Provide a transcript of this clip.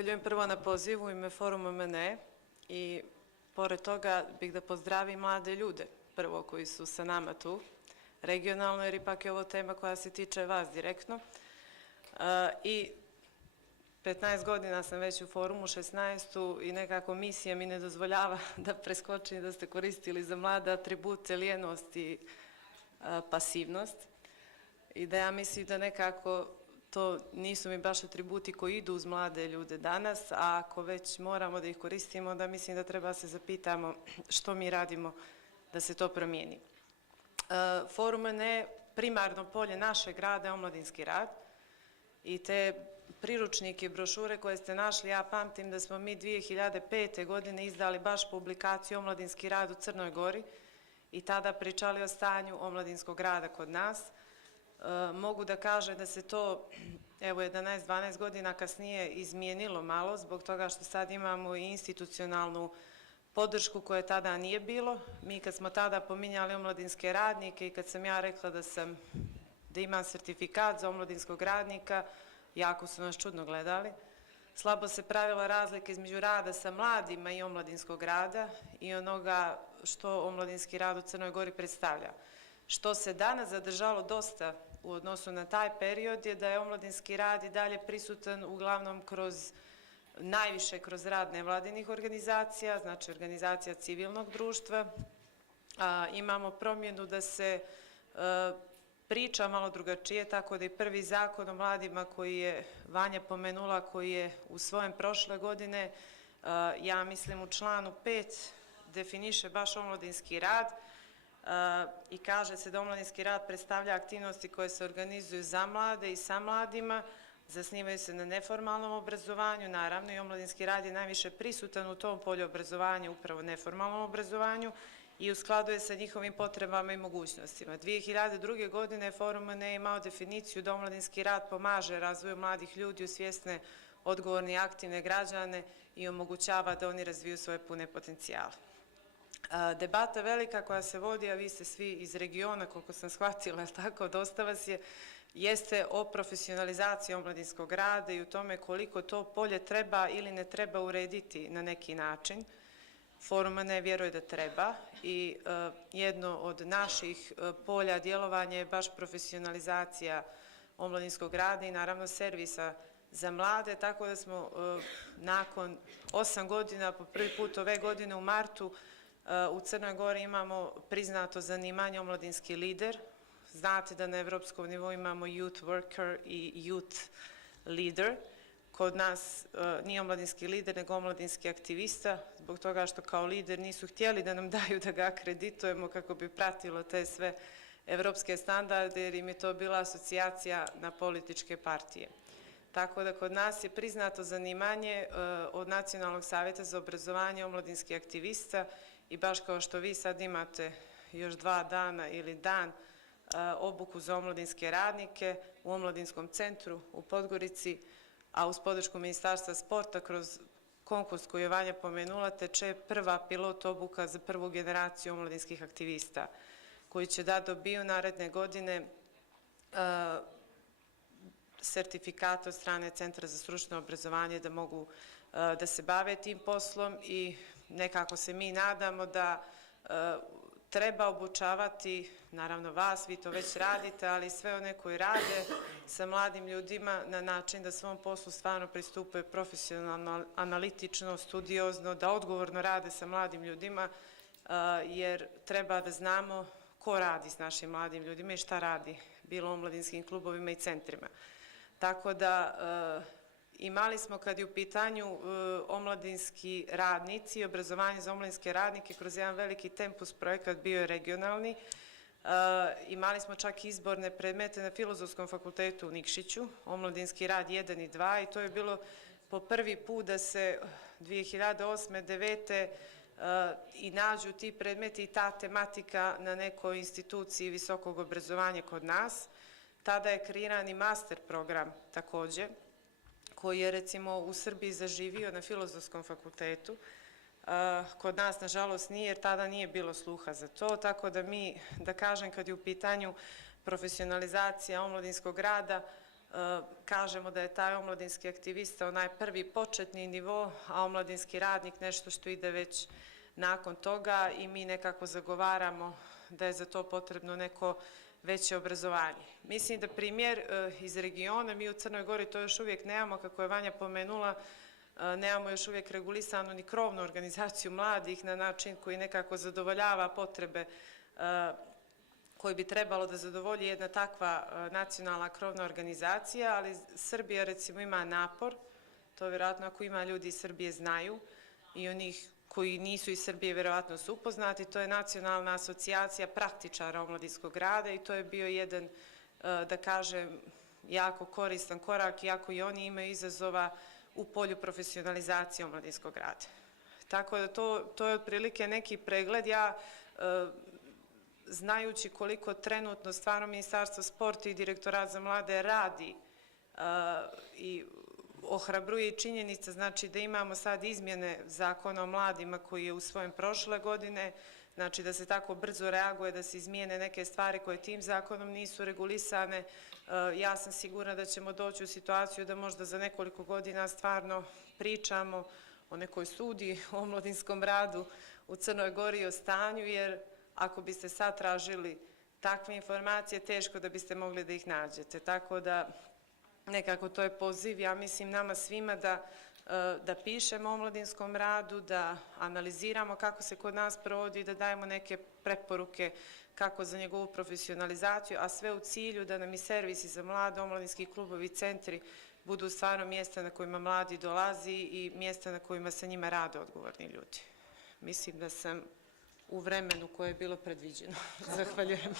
Zahvaljujem prvo na pozivu u ime Foruma MNE i pored toga bih da pozdravim mlade ljude, prvo koji su sa nama tu, regionalno, jer ipak je ovo tema koja se tiče vas direktno. I 15 godina sam već u Forumu, 16. i nekako misija mi ne dozvoljava da preskočim da ste koristili za mlade atribute lijenost i pasivnost. I da ja mislim da nekako to nisu mi baš atributi koji idu uz mlade ljude danas, a ako već moramo da ih koristimo, onda mislim da treba se zapitamo što mi radimo da se to promijeni. Forum MNE primarno polje našeg rada je omladinski rad i te priručnike i brošure koje ste našli, ja pamtim da smo mi 2005. godine izdali baš publikaciju Omladinski rad u Crnoj Gori i tada pričali o stanju omladinskog rada kod nas. Mogu da kažem da se to, evo 11-12 godina kasnije izmijenilo malo zbog toga što sad imamo i institucionalnu podršku koje tada nije bilo. Mi kad smo tada pominjali omladinske radnike i kad sam ja rekla da imam sertifikat za omladinskog radnika, jako su nas čudno gledali. Slabo se pravila razlika između rada sa mladima i omladinskog rada i onoga što omladinski rad u Crnoj Gori predstavlja. Što se danas zadržalo dosta u odnosu na taj period je da je omladinski rad i dalje prisutan uglavnom najviše kroz rad nevladinih organizacija, znači organizacija civilnog društva. Imamo promjenu da se priča malo drugačije, tako da i prvi zakon o mladima koji je Vanja pomenula, koji je usvojen prošle godine, ja mislim u članu 5 definiše baš omladinski rad i kaže se da omladinski rad predstavlja aktivnosti koje se organizuju za mlade i sa mladima, zasnivaju se na neformalnom obrazovanju, naravno i omladinski rad je najviše prisutan u tom polju obrazovanja, upravo neformalnom obrazovanju i u skladu je sa njihovim potrebama i mogućnostima. 2002. godine Forum MNE imao definiciju da omladinski rad pomaže razvoju mladih ljudi u svjesne, odgovorne i aktivne građane i omogućava da oni razviju svoje pune potencijale. Debata velika koja se vodi, a vi ste svi iz regiona, koliko sam shvatila, tako, dosta vas je, jeste o profesionalizaciji omladinskog rada i u tome koliko to polje treba ili ne treba urediti na neki način. Forum MNE vjeruje da treba i jedno od naših polja djelovanja je baš profesionalizacija omladinskog rada i naravno servisa za mlade, tako da smo nakon 8 godina, po prvi put ove godine u martu, u Crnoj Gori imamo priznato zanimanje omladinski lider. Znate da na evropskom nivou imamo youth worker i youth leader. Kod nas nije omladinski lider, nego omladinski aktivista, zbog toga što kao lider nisu htjeli da nam daju da ga akreditujemo kako bi pratilo te sve evropske standarde, jer im je to bila asocijacija na političke partije. Tako da kod nas je priznato zanimanje od Nacionalnog savjeta za obrazovanje omladinskih aktivista i baš kao što vi sad imate još 2 dana ili dan obuku za omladinske radnike u Omladinskom centru u Podgorici, a uz podršku Ministarstva sporta kroz konkurs koji je Vanja pomenula, teče prva pilot obuka za prvu generaciju omladinskih aktivista koji će da dobiju naredne godine sertifikat od strane Centra za stručno obrazovanje da mogu da se bave tim poslom i nekako se mi nadamo da treba obučavati, naravno vas, vi to već radite, ali sve one koji rade sa mladim ljudima na način da svom poslu stvarno pristupaju profesionalno, analitično, studiozno, da odgovorno rade sa mladim ljudima, jer treba da znamo ko radi s našim mladim ljudima i šta radi, bilo u omladinskim klubovima i centrima. Tako da imali smo, kad je u pitanju omladinski radnici i obrazovanje za omladinske radnike, kroz jedan veliki tempus projekat bio je regionalni. Imali smo čak izborne predmete na Filozofskom fakultetu u Nikšiću, omladinski rad 1 i 2 i to je bilo po prvi put da se 2008. 2009. i nađu ti predmeti i ta tematika na nekoj instituciji visokog obrazovanja kod nas. Tada je kreiran i master program također, koji je recimo u Srbiji zaživio na Filozofskom fakultetu. Kod nas, nažalost, nije, jer tada nije bilo sluha za to, tako da mi, da kažem, kad je u pitanju profesionalizacija omladinskog rada, kažemo da je taj omladinski aktivista onaj prvi početni nivo, a omladinski radnik nešto što ide već nakon toga i mi nekako zagovaramo da je za to potrebno neko veće obrazovanje. Mislim da primjer iz regiona, mi u Crnoj Gori to još uvijek nemamo, kako je Vanja pomenula, nemamo još uvijek regulisanu ni krovnu organizaciju mladih na način koji nekako zadovoljava potrebe koji bi trebalo da zadovolji jedna takva nacionalna krovna organizacija, ali Srbija recimo ima napor, to vjerojatno ako ima ljudi iz Srbije znaju i onih koji nisu iz Srbije vjerojatno su upoznati, to je Nacionalna asocijacija praktičara omladinskog rada i to je bio jedan, da kažem, jako koristan korak, iako i oni imaju izazova u polju profesionalizacije omladinskog rada. Tako da to je otprilike neki pregled. Ja, znajući koliko trenutno stvarno Ministarstvo sporta i Direktorat za mlade radi i ohrabruje i činjenica, znači da imamo sad izmjene Zakona o mladima koji je usvojen prošle godine, znači da se tako brzo reaguje, da se izmijene neke stvari koje tim zakonom nisu regulisane. Ja sam sigurna da ćemo doći u situaciju da možda za nekoliko godina stvarno pričamo o nekoj studiji o omladinskom radu u Crnoj Gori i o stanju, jer ako biste sad tražili takve informacije, teško da biste mogli da ih nađete. Tako da nekako to je poziv, ja mislim, nama svima da pišemo o omladinskom radu, da analiziramo kako se kod nas provodi, da dajemo neke preporuke kako za njegovu profesionalizaciju, a sve u cilju da nam i servisi za mlade, omladinski klubovi i centri budu stvarno mjesta na kojima mladi dolazi i mjesta na kojima sa njima rade odgovorni ljudi. Mislim da sam u vremenu koje je bilo predviđeno. Zahvaljujem.